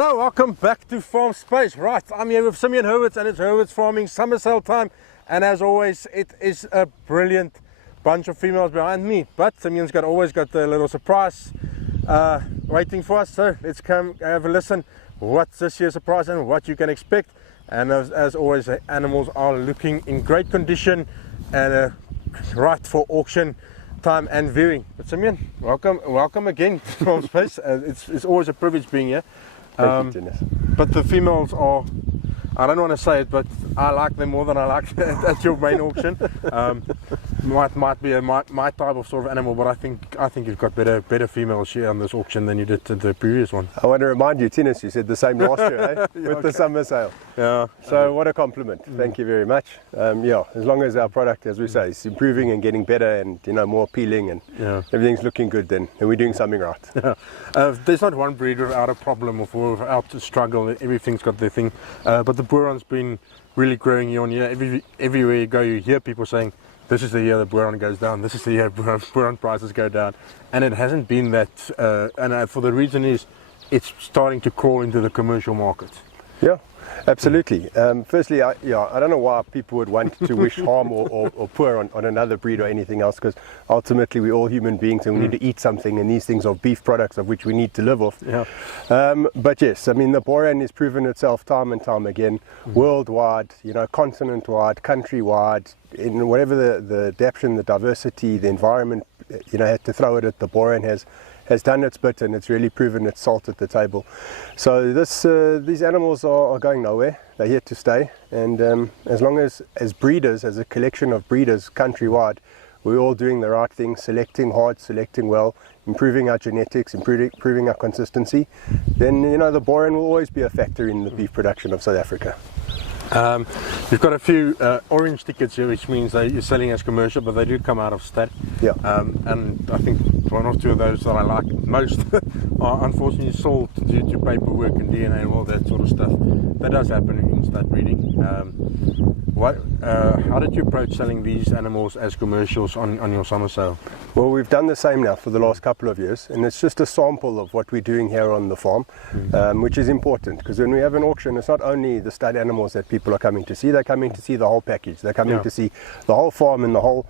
Hello, welcome back to Farm Space. Right, I'm here with Simeon Hurwitz and it's Hurwitz Farming Summer Sale time. And as always, it is a brilliant bunch of females behind me. But Simeon's always got a little surprise waiting for us. So let's come have a listen what's this year's surprise and what you can expect. And as always, the animals are looking in great condition and right for auction time and viewing. But Simeon, welcome again to Farm Space. It's always a privilege being here. But the females are, I don't want to say it, but I like them more than I like at your main auction. Might be my type of sort of animal, but I think you've got better females here on this auction than you did at the previous one. I want to remind you, Tinus, you said the same last year, eh? Yeah, with the summer sale. Yeah. So what a compliment. Thank you very much. Yeah, as long as our product, as we say, is improving and getting better and more appealing and everything's looking good, then we're doing something right. Yeah. There's not one breed without a problem or without a struggle. Everything's got their thing. But the Boran's been really growing year on year. Everywhere you go, you hear people saying, this is the year the Boran goes down, this is the year Boran prices go down. And it hasn't been that, for the reason is, it's starting to crawl into the commercial market. Yeah, absolutely. Firstly, I don't know why people would want to wish harm or poor on another breed or anything else, because ultimately we're all human beings and we need to eat something, and these things are beef products of which we need to live off. Yeah. But yes, I mean, the Boran has proven itself time and time again, worldwide, continent-wide, country-wide, in whatever the adaptation, the diversity, the environment, had to throw it at, the Boran has done its bit, and it's really proven its salt at the table. So these animals are going nowhere. They're here to stay, and as long as breeders, as a collection of breeders countrywide, we're all doing the right thing, selecting hard, selecting well, improving our genetics, improving our consistency, then the Boran will always be a factor in the beef production of South Africa. We've got a few orange tickets here, which means you're selling as commercial, but they do come out of stud. Yeah. And I think one or two of those that I like most are unfortunately sold due to paperwork and DNA and all that sort of stuff. That does happen in stud breeding. How did you approach selling these animals as commercials on your summer sale? Well, we've done the same now for the last couple of years, and it's just a sample of what we're doing here on the farm, which is important, because when we have an auction, it's not only the stud animals that people are coming to see, they're coming to see the whole package. They're coming to see the whole farm and the whole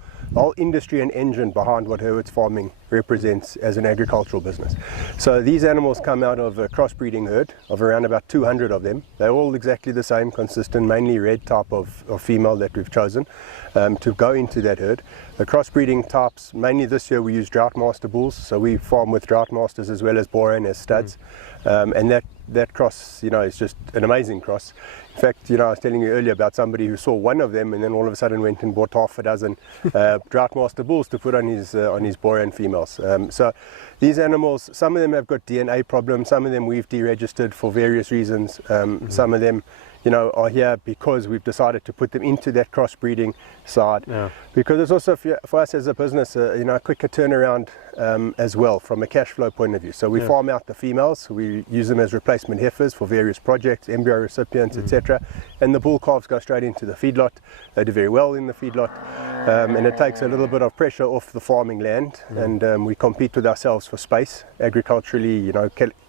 industry and engine behind what Hurwitz Farming represents as an agricultural business. So these animals come out of a crossbreeding herd of around about 200 of them. They're all exactly the same, consistent, mainly red type of female that we've chosen to go into that herd. The crossbreeding types, mainly this year we use Drought Master bulls, so we farm with Drought Masters as well as Boran as studs, and that cross, is just an amazing cross. In fact, I was telling you earlier about somebody who saw one of them and then all of a sudden went and bought half a dozen Drought Master bulls to put on his Boran females. So these animals, some of them have got DNA problems, some of them we've deregistered for various reasons, some of them are here because we've decided to put them into that crossbreeding side, because it's also for us as a business a quicker turnaround as well from a cash flow point of view. So we farm out the females, we use them as replacement heifers for various projects, embryo recipients, etc., and the bull calves go straight into the feedlot. They do very well in the feedlot, and it takes a little bit of pressure off the farming land, and we compete with ourselves for space agriculturally,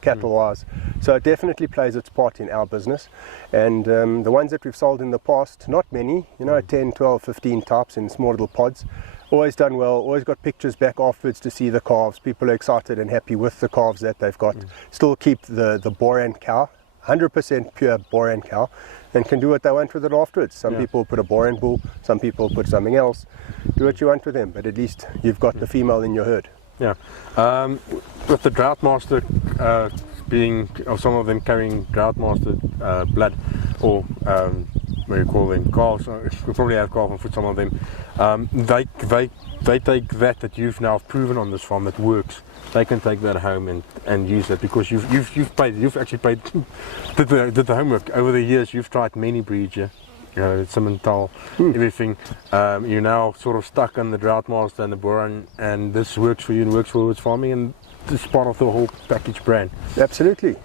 cattle wise. So it definitely plays its part in our business. And the ones that we've sold in the past, not many, 10, 12, 15 types in small little pods, always done well, always got pictures back afterwards to see the calves. People are excited and happy with the calves that they've got. Still keep the Boran cow, 100% pure Boran cow, and can do what they want with it afterwards. Some people put a Boran bull, some people put something else. Do what you want with them, but at least you've got the female in your herd. Yeah. With the Drought Master some of them carrying Drought Master blood, or what do you call them, calves. We probably have calf and foot, some of them. They take that you've now proven on this farm that works. They can take that home and use it, because you've actually paid did the homework over the years. You've tried many breeds, Simmental, everything. You're now sort of stuck on the Drought Master and the Boran, and this works for you and works for Hurwitz Farming, and this is part of the whole package brand. Absolutely.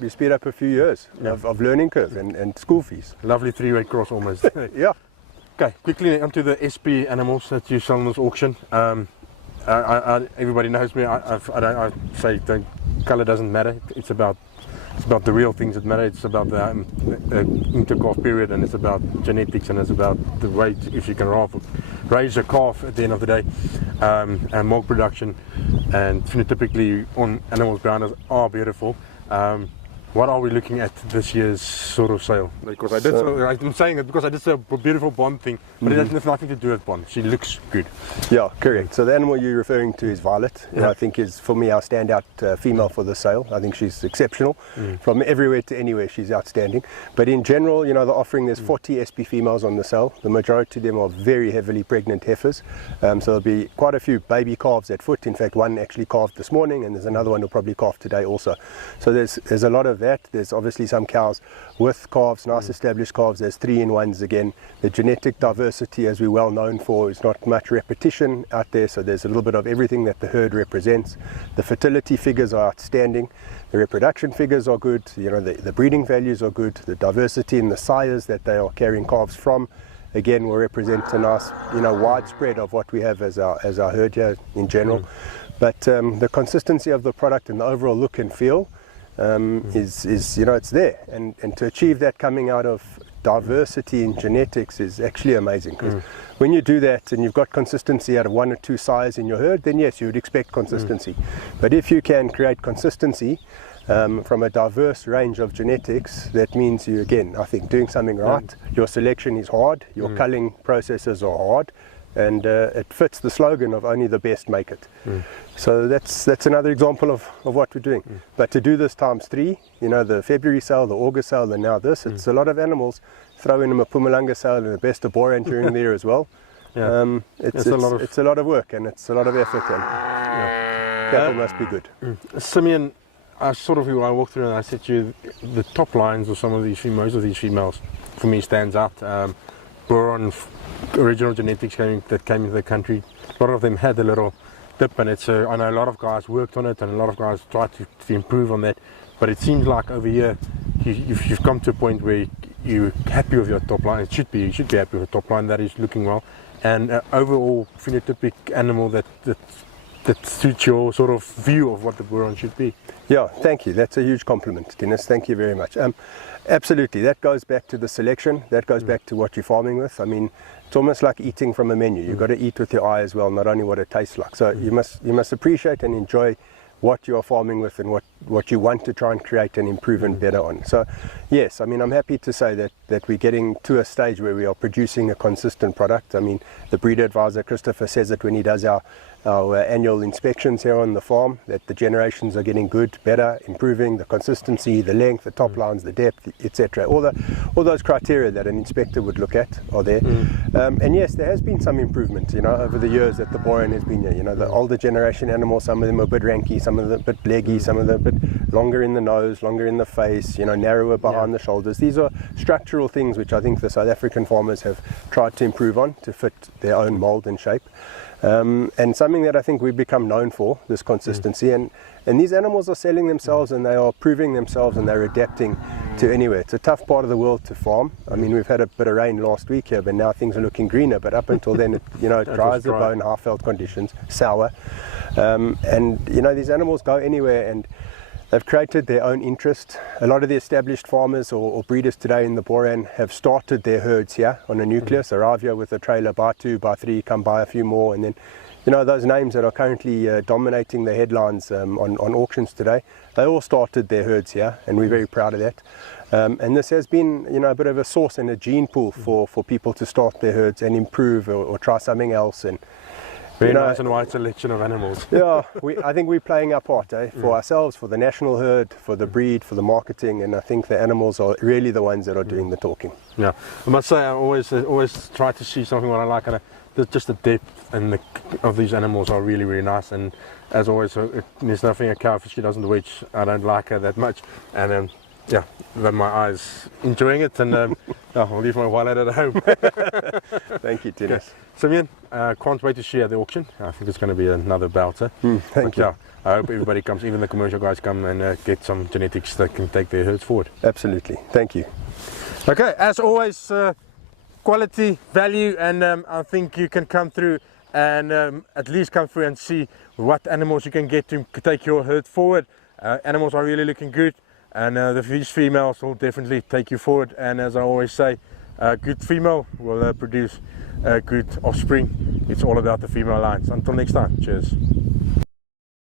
You speed up a few years of learning curve and school fees. Lovely three-way cross almost. Yeah. Okay, quickly onto the SP animals that you sell in this auction. Everybody knows me. I say the color doesn't matter. It's about it's about the real things that matter. It's about the intercalf period, and it's about genetics, and it's about the weight, if you can raise a calf at the end of the day, and milk production. And phenotypically on animals, brown are beautiful. What are we looking at this year's sort of sale? Because I'm saying it because I did say a beautiful Bond thing, but it has nothing to do with Bond. She looks good. Yeah, correct. So the animal you're referring to is Violet. Yeah. I think is, for me, our standout female for the sale. I think she's exceptional. From everywhere to anywhere, she's outstanding. But in general, the offering, there's 40 SP females on the sale. The majority of them are very heavily pregnant heifers. So there'll be quite a few baby calves at foot. In fact, one actually calved this morning, and there's another one who'll probably calve today also. So there's a lot of that. There's obviously some cows with calves, nice established calves. There's 3-in-1s again. The genetic diversity, as we're well known for, is not much repetition out there, so there's a little bit of everything that the herd represents. The fertility figures are outstanding. The reproduction figures are good. The breeding values are good. The diversity in the sires that they are carrying calves from, again, will represent a nice, widespread of what we have as our herd here in general. But the consistency of the product and the overall look and feel is it's there, and to achieve that coming out of diversity in genetics is actually amazing, because when you do that and you've got consistency out of 1 or 2 sires in your herd, then yes, you would expect consistency. But if you can create consistency from a diverse range of genetics, that means you, again, I think, doing something right. Your selection is hard, your culling processes are hard, and it fits the slogan of only the best make it. So that's another example of what we're doing. But to do this times 3, the February sale, the August sale, and now this, it's a lot of animals. Throw in a Mpumalanga sale and the best of Boran during there as well. It's a lot of work, and it's a lot of effort, and cattle must be good. Simeon, I walked through and I said to you, the top lines of most of these females, for me, stands out. Boran original genetics that came into the country, a lot of them had a little dip, and I know a lot of guys worked on it, and a lot of guys tried to improve on that, but it seems like over here you've come to a point where you're happy with your top line. You should be happy with the top line that is looking well, and overall phenotypic animal that suits your sort of view of what the Boran should be. Yeah, thank you. That's a huge compliment, Dennis. Thank you very much. Absolutely, that goes back to the selection. That goes back to what you're farming with. I mean, it's almost like eating from a menu. You've got to eat with your eye as well, not only what it tastes like. So you must appreciate and enjoy what you are farming with, and what you want to try and create and improve and better on. So yes, I mean, I'm happy to say that we're getting to a stage where we are producing a consistent product. I mean, the breeder advisor Christopher says it when he does our annual inspections here on the farm, that the generations are getting good, better, improving, the consistency, the length, the top lines, the depth, etc. All those criteria that an inspector would look at are there. And yes, there has been some improvement, over the years that the Boran has been here. The older generation animals, some of them are a bit ranky, some of them a bit leggy, some of them a bit longer in the nose, longer in the face, narrower behind the shoulders. These are structural things which I think the South African farmers have tried to improve on to fit their own mold and shape. And something that I think we've become known for, this consistency, and these animals are selling themselves, and they are proving themselves, and they're adapting to anywhere. It's a tough part of the world to farm. I mean, we've had a bit of rain last week here, but now things are looking greener, but up until then, it dries the bone, half-felt conditions, sour, and these animals go anywhere, and they've created their own interest. A lot of the established farmers or breeders today in the Boran have started their herds here on a nucleus, arrive here with a trailer, buy 2, buy 3, come buy a few more, and then those names that are currently dominating the headlines on auctions today, they all started their herds here, and we're very proud of that. And this has been a bit of a source and a gene pool for people to start their herds and improve or try something else. And very nice and wide selection of animals. Yeah, I think we're playing our part for ourselves, for the national herd, for the breed, for the marketing, and I think the animals are really the ones that are doing the talking. Yeah, I must say I always try to see something what I like, and just the depth of these animals are really, really nice. And as always, there's nothing a cow if she doesn't wedge. I don't like her that much, and then my eyes enjoying it, and I'll leave my wallet at home. Thank you, Dennis. Okay. Simeon, can't wait to share the auction. I think it's going to be another belter. Thank you. Yeah, I hope everybody comes, even the commercial guys come and get some genetics that can take their herds forward. Absolutely. Thank you. Okay, as always, quality, value, and I think you can come through and at least come through and see what animals you can get to take your herd forward. Animals are really looking good. and these females will definitely take you forward. And as I always say, a good female will produce good offspring. It's all about the female lines. Until next time, cheers.